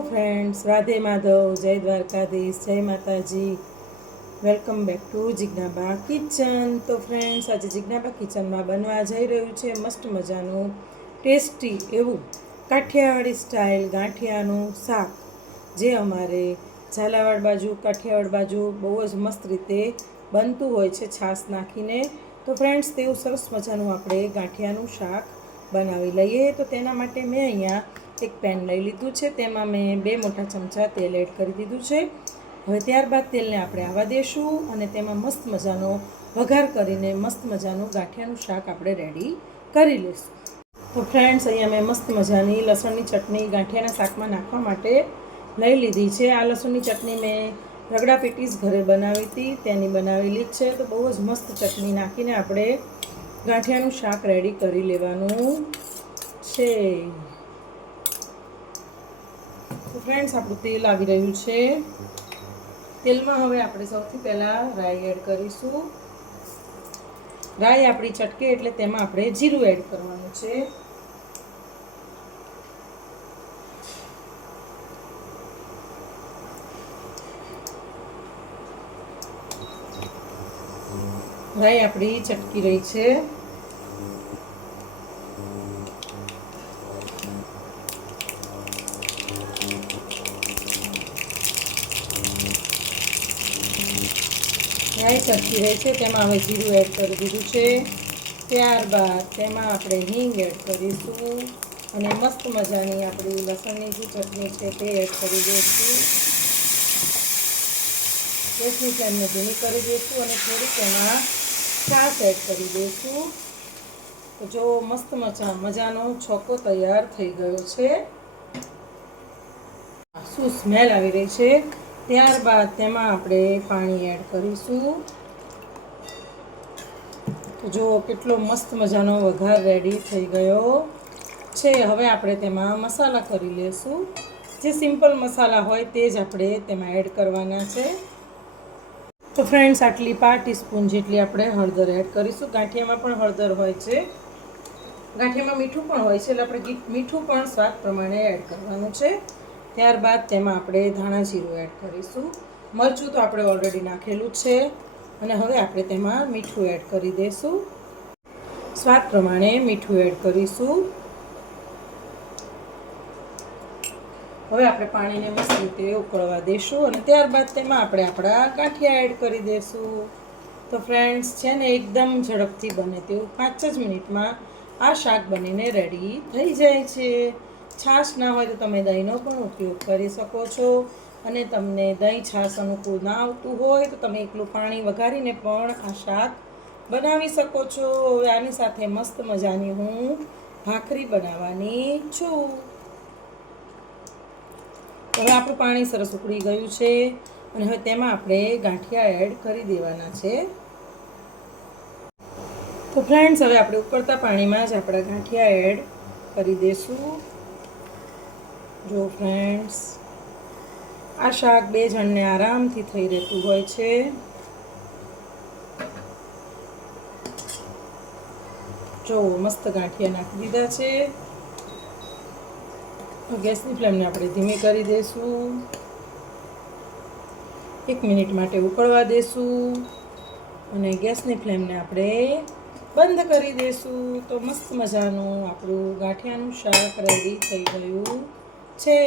Friends Radhe Madhav જય દ્વારકાધીશ જય Mataji welcome back to Jignaba kitchen તો ફ્રેન્ડ્સ આજે જિજ્ઞાબા કિચનમાં બનવા જઈ રહ્યું છે મસ્ત મજાનું, ટેસ્ટી એવું કાઠિયાવાડી સ્ટાઇલ ગાંઠિયાનું શાક, જે અમારે ઝાલાવાડ બાજુ, કાઠિયાવાડ બાજુ બહુ જ મસ્ત રીતે બનતું હોય છે છાશ નાખીને. તો ફ્રેન્ડ્સ તેવું સરસ મજાનું આપણે ગાંઠિયાનું શાક બનાવી લઈએ. તો, તેના માટે મેં અહીંયા એક પેન લઈ લીધું છે. તેમાં મેં બે મોટા ચમચા તેલ એડ કરી દીધું છે. હવે ત્યારબાદ તેલને આપણે આવવા દેશું અને તેમાં મસ્ત મજાનો વઘાર કરીને મસ્ત મજાનું ગાંઠિયાનું શાક આપણે રેડી કરી લઈશું. તો ફ્રેન્ડ્સ અહીંયા મેં મસ્ત મજાની લસણની ચટણી ગાંઠિયાના શાકમાં નાખવા માટે લઈ લીધી છે. આ લસણની ચટણી મેં રગડા પેટીસ ઘરે બનાવી હતી. તેની બનાવેલી જ છે. તો બહુ જ મસ્ત ચટણી નાખીને આપણે ગાંઠિયાનું શાક રેડી કરી લેવાનું છે. ફ્રેન્ડ્સ આપણું તેલ આવી રહ્યું છે. તેલમાં હવે આપણે સૌથી પહેલાં રાઈ એડ કરીશું. રાઈ આપણી ચટકે એટલે તેમાં આપણે જીરું એડ કરવાનું છે. રાઈ આપણી ચટકી રહી છે. રાઈ ચટકી રહી છે, તેમાં હવે જીરું એડ કરી દીધું છે. ત્યારબાદ તેમાં આપણે હિંગ એડ કરીશું અને મસ્ત મજાની આપણી લસણની જે ચટણી છે તે એડ કરી દઈશું. ગેસની ફ્લેમને ધીમી કરી દઈશું અને થોડીક તેમાં છાશ એડ કરી દઈશું. તો જો મસ્ત મજા, મજાનો છોકો તૈયાર થઈ ગયો છે. શું સ્મેલ આવી રહી છે? ત્યારબાદ તેમાં આપણે પાણી એડ કરીશું. તો જો કેટલો મસ્ત મજાનો વઘાર રેડી થઈ ગયો છે. હવે આપણે તેમાં મસાલા કરી લેશું. જે સિમ્પલ મસાલા હોય તે જ આપણે તેમાં એડ કરવાના છે. તો ફ્રેન્ડ્સ આટલી પાંચ ટીસ્પૂન જેટલી આપણે હળદર એડ કરીશું. ગાંઠિયામાં પણ હળદર હોય છે. ગાંઠિયામાં મીઠું પણ હોય છે, એટલે આપણે મીઠું પણ સ્વાદ પ્રમાણે એડ કરવાનું છે. ત્યારબાદ તેમાં આપણે ધાણા જીરું એડ કરીશું. મરચું તો આપણે ઓલરેડી નાખેલું છે અને હવે આપણે તેમાં મીઠું એડ કરી દઈશું સ્વાદ પ્રમાણે મીઠું એડ કરીશું. હવે આપણે પાણીને મસ્ત રીતે ઉકળવા દઈશું અને ત્યારબાદ તેમાં આપણે આપણા ગાંઠિયા એડ કરી દઈશું તો ફ્રેન્ડ્સ છે ને એકદમ ઝડપથી બને તેવું પાંચ જ મિનિટમાં આ શાક બનીને રેડી થઈ જાય છે. છાશ ના હોય તો તમે દહીંનો પણ ઉપયોગ કરી શકો છો. અને તમને દહીં છાશ અનુકૂળ ના આવતું હોય તો તમે એકલું પાણી વઘારીને પણ આ શાક બનાવી શકો છો. હવે આની સાથે મસ્ત મજાની હું ભાખરી બનાવવાની છું. હવે આપણું પાણી સરસ ઉકળી ગયું છે. અને હવે તેમાં આપણે ગાંઠિયા એડ કરી દેવાના છે. તો ફ્રેન્ડ્સ હવે આપણે ઉકળતા પાણીમાં જ આપણા ગાંઠિયા એડ કરી દઈશું જો ફ્રેન્ડ્સ આ શાક બે જણને આરામથી થઈ રહેતું હોય છે. જો મસ્ત ગાંઠિયા નાખી દીધા છે. ગેસની ફ્લેમને આપણે ધીમી કરી દઈશું. એક મિનિટ માટે ઉકળવા દેશું અને ગેસની ફ્લેમને આપણે બંધ કરી દઈશું. તો મસ્ત મજાનું આપણું ગાંઠિયાનું શાક રેડી થઈ ગયું. છે.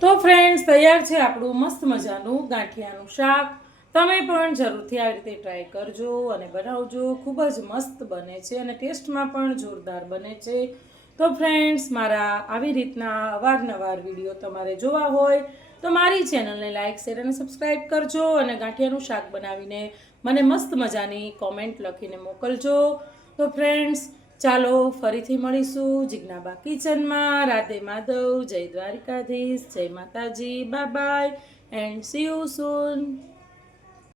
તો ફ્રેન્ડ્સ તૈયાર છે આપણું મસ્ત મજાનું ગાંઠિયાનું શાક. તમે પણ જરૂરથી આવી રીતે ટ્રાય કરજો અને બનાવજો. ખૂબ જ મસ્ત બને છે અને ટેસ્ટમાં પણ જોરદાર બને છે. તો ફ્રેન્ડ્સ મારા આવી રીતના અવારનવાર વીડિયો તમારે જોવા હોય, તો મારી ચેનલને લાઇક શેર અને સબસ્ક્રાઈબ કરજો અને ગાંઠિયાનું શાક બનાવીને મને મસ્ત મજાની કોમેન્ટ લખીને મોકલજો. તો ફ્રેન્ડ્સ ચાલો ફરીથી મળીશું જિજ્ઞાબા કિચનમાં. રાધે માધવ, જય દ્વારિકાધીશ, જય Mataji, bye and see you soon